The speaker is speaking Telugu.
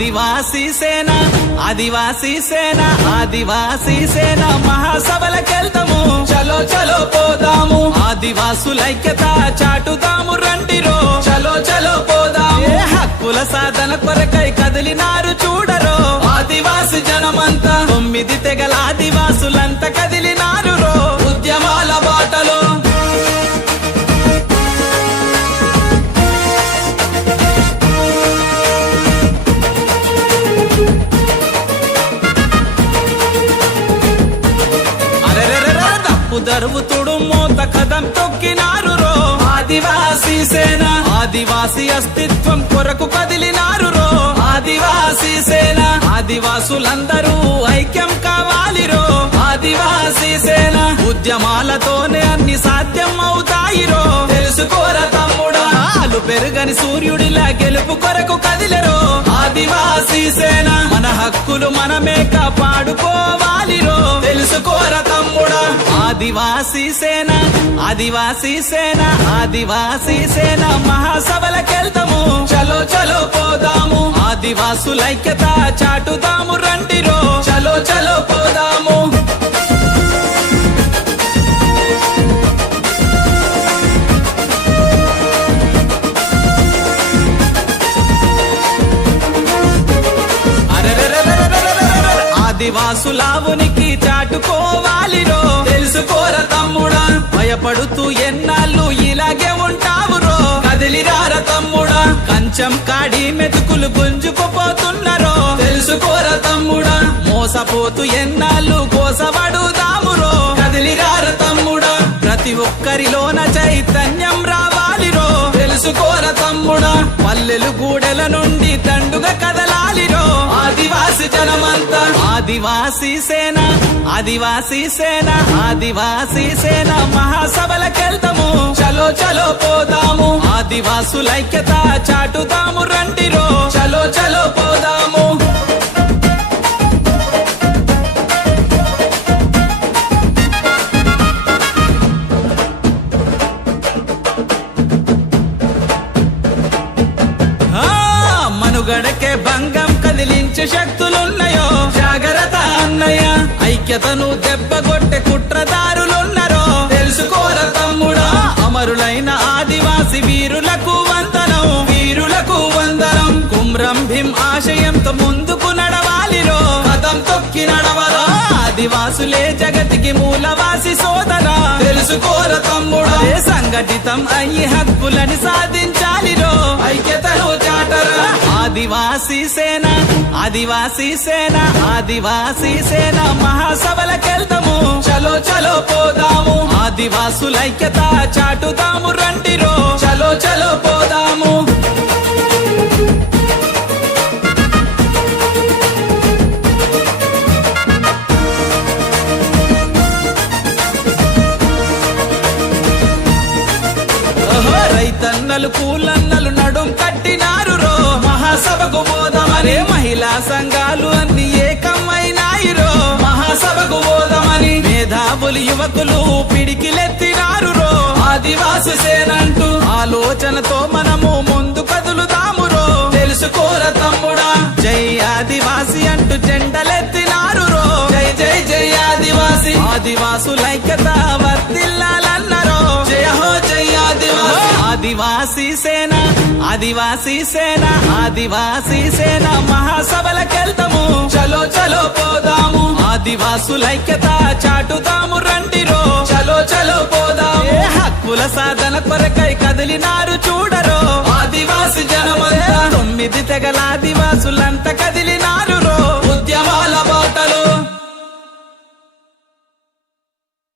ఆదివాసీ సేన ఆదివాసీ సేన ఆదివాసీ సేన మహాసభలకెళ్తాము చలో చలో పోదాము. ఆదివాసులైక్యత చాటుదాము రండిరో చలో చలో పోదాము. హక్కుల సాధన కొరకై కదిలినారు చూడరో. ఆదివాసి జనమంతా తొమ్మిది తెగల ఆదివాసులంతా కదిలినారు సేన. ఆదివాసి అస్తిత్వం కొరకు కదిలినారు రో. ఆదివాసి సేన. ఆదివాసులందరూ ఐక్యం కావాలి రో. ఆదివాసి సేన. ఉద్యమాలతోనే అన్ని సాధ్యం అవుతాయి రో. తెలుసుకోర తమ్ముడా. ఆలు పెరుగని సూర్యుడిలా గెలుపు కొరకు కదిలరో ఆదివాసి సేన. మన హక్కులు మనమే కాపాడుకోవాలి ఆదివాసీ సేన ఆదివాసీ సేన ఆదివాసీ సేన మహాసభలకెళ్తాము చలో చలో పోదాము. ఆదివాసులైక్యత చాటుదాము రండిరో చలో చలో పోదాము. ఆదివాసులావునికి చాటుకోవాలిరో భయపడుతూ ఎన్నాళ్ళు ఇలాగే ఉంటావురో కదిలిరార తమ్ముడా కంచం కాడి మెతుకులు గుంజుకుపోతున్నరో. తెలుసుకోర తమ్ముడా మోసపోతూ ఎన్నాళ్ళు కోసపడుదామురో కదిలిరార తమ్ముడా ప్రతి ఒక్కరిలోన చైతన్యం రావాలిరో తెలుసుకోర తమ్ముడా పల్లెలు గూడెల నుండి దండుగా కదలాలిరో ఆదివాసి జనమంతా ఆదివాసీ సేన ఆదివాసీ సేన ఆదివాసీ సేన మహాసభలకెళ్తాము చలో చలో పోదాము. ఆదివాసులైక్యత చాటుదాము రండిరో చలో చలో పోదాము. మనుగడకే భంగం కదిలించే శక్తులున్నాయో. జాగ్రత్త అన్నయ్య ఐక్యతను దెబ్బగొట్టే కుట్రదారులున్నరో. తెలుసుకోర తమ్ముడా అమరులైన ఆదివాసి వీరులకు వందనం. వీరులకు వందనం కుమ్రం భీం ఆశయంతో ముందుకు నడవాలిరో. కథం తొక్కి నడవరా ఆదివాసులే జగతికి మూలవాసి సోదరా. తెలుసుకోర తమ్ముడా ఏ సంఘటితం అయ్యి హక్కులని సాధించాలిరో ఆదివాసీ సేన ఆదివాసీ సేన ఆదివాసీ సేన మహాసభలకెళ్తాము చలో చలో పోదాము. ఆదివాసులైక్యత చాటుదాము రండిరో చలో చలో పోదాము. రైతన్నలు పూలన్నలు నడుం కట్టిన మహాసభకు పోదామని మహిళా సంఘాలు అన్ని ఏకమైనాయిరో. మహాసభకు పోదామని మేధావులు యువకులు పిడికిలెత్తినారు రో ఆదివాసు సేనంటూ ఆలోచనతో మనము ముందు కదులుదాము రో తెలుసుకోర తమ్ముడా జై ఆదివాసి అంటూ జెండలెత్తినారు రో జై జై జై ఆదివాసి ఆదివాసులైక్యత ఆదివాసీ సేన ఆదివాసీ సేన ఆదివాసీ సేన మహాసభలకెళ్తాము చలో చలో పోదాము. ఆదివాసులైక్యత చాటుదాము రండిరో చలో చలో పోదాము. ఏ హక్కుల సాధన కొరకై కదిలినారు చూడరో. ఆదివాసి జనమంతా తొమ్మిది తెగలాది